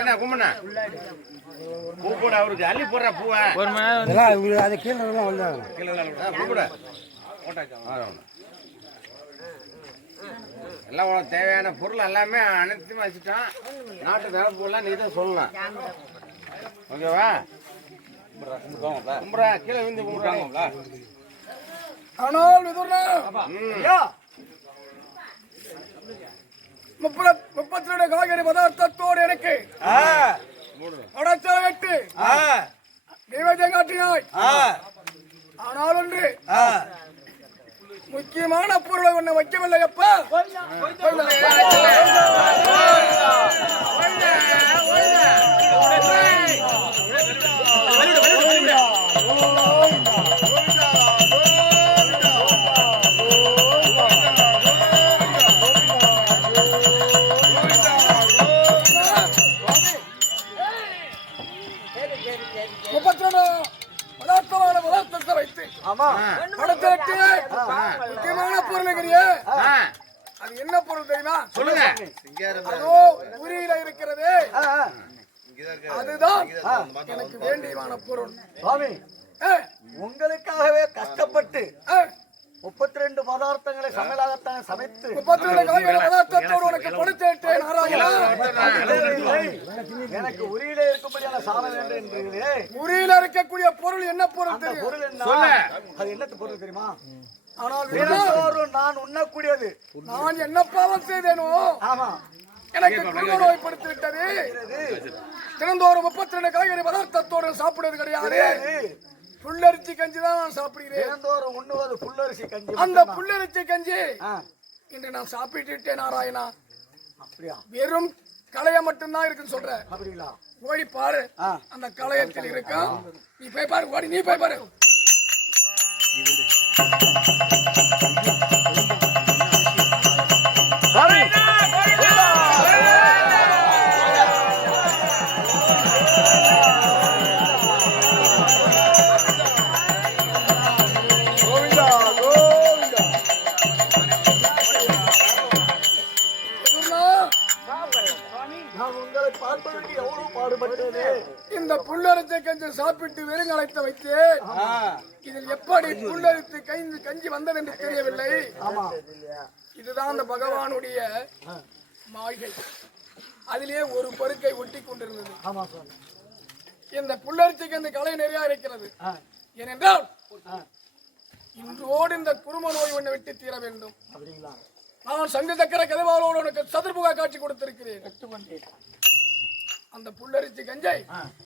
என்ன கும்பண்ணா பூ கூட அவருக்கு அள்ளி போடுற பூவை அது கீழே பூ கூட எல்லாம் உனக்கு தேவையான பொருள் எல்லாமே அனைத்துமே வச்சுட்டான். நாட்டு நிலப்பூலாம் நீ தான் சொல்லலாம். ஓகேவா? கும்புறா கீழே விழுந்து கும்பிட்டாங்களா? ஆனால் 32 காய்கறி பதார்த்தத்தோடு எனக்கு வெட்டு நைவேத்தியம் காட்டினாய். ஆனால் ஒன்று முக்கியமான பொருளை ஒண்ணு வைக்கவில்லை. அப்பா பதார்த்தத்தை வைத்து முக்கியமான பொருள். அது என்ன பொருள் தெரியுமா? சொல்லுங்க. அதோ உரியில இருக்கிறது. அதுதான் எனக்கு வேண்டியமான பொருள். உங்களுக்காகவே கஷ்டப்பட்டு 32 பதார்த்தங்களை சமையலாகத்தான் சமைத்து 32 பதார்த்தத்தோடு உனக்கு கொடுத்தேன். எனக்கு உரியில இருக்கும்படியான சாதம் வேண்டும் என்றீர்களே. உரியில இருக்கக்கூடிய பொருள் என்ன பொருள்? பொருள் என்ன? அது என்ன பொருள் தெரியுமா? ஆனால் நான் உண்ணக்கூடியது. நான் என்ன பாவம் செய்தேனோ ஆமா எனக்கு குடும்ப நோய் படுத்து விட்டது. தினந்தோறும் 32 காய்கறி பதார்த்தத்தோடு சாப்பிடுவது கிடையாது. புல்லரிசி கஞ்சி தான் நான் சாப்பிடுகிறேன். தினந்தோறும் உண்ணுவது புல்லரிசி கஞ்சி. அந்த புல்லரிசி கஞ்சி இன்று நான் சாப்பிட்டு நாராயணா. அப்படியா? வெறும் களைய மட்டும்தான் இருக்குன்னு சொல்ற. அப்படிங்களா? ஓடி பாரு, அந்த களையத்தில் இருக்கும். நீ போய் பாரு, ஓடி நீ போய் பாரு. இந்த புல்லரிசி கஞ்சி சாப்பிட்டு வெறுங்கலைத்த வைத்து இதில் எப்படி புல்லரிசி கஞ்சி வந்தது என்று தெரியவில்லை. இதுதான் அந்த பகவானுடைய மாளிகை. அதிலே ஒரு பருக்கை ஒட்டி கொண்டிருந்தது. இந்த புல்லரிசி கஞ்சி கலை நிறைய இருக்கிறது. ஏனென்றால் இன்றோடு இந்த குரும நோய் ஒன்று விட்டு தீர வேண்டும். நான் சங்கு சக்கர கதவாளோடு உனக்கு சதுர்முக காட்சி கொடுத்திருக்கிறேன். அந்த புல்லரிசி கஞ்சை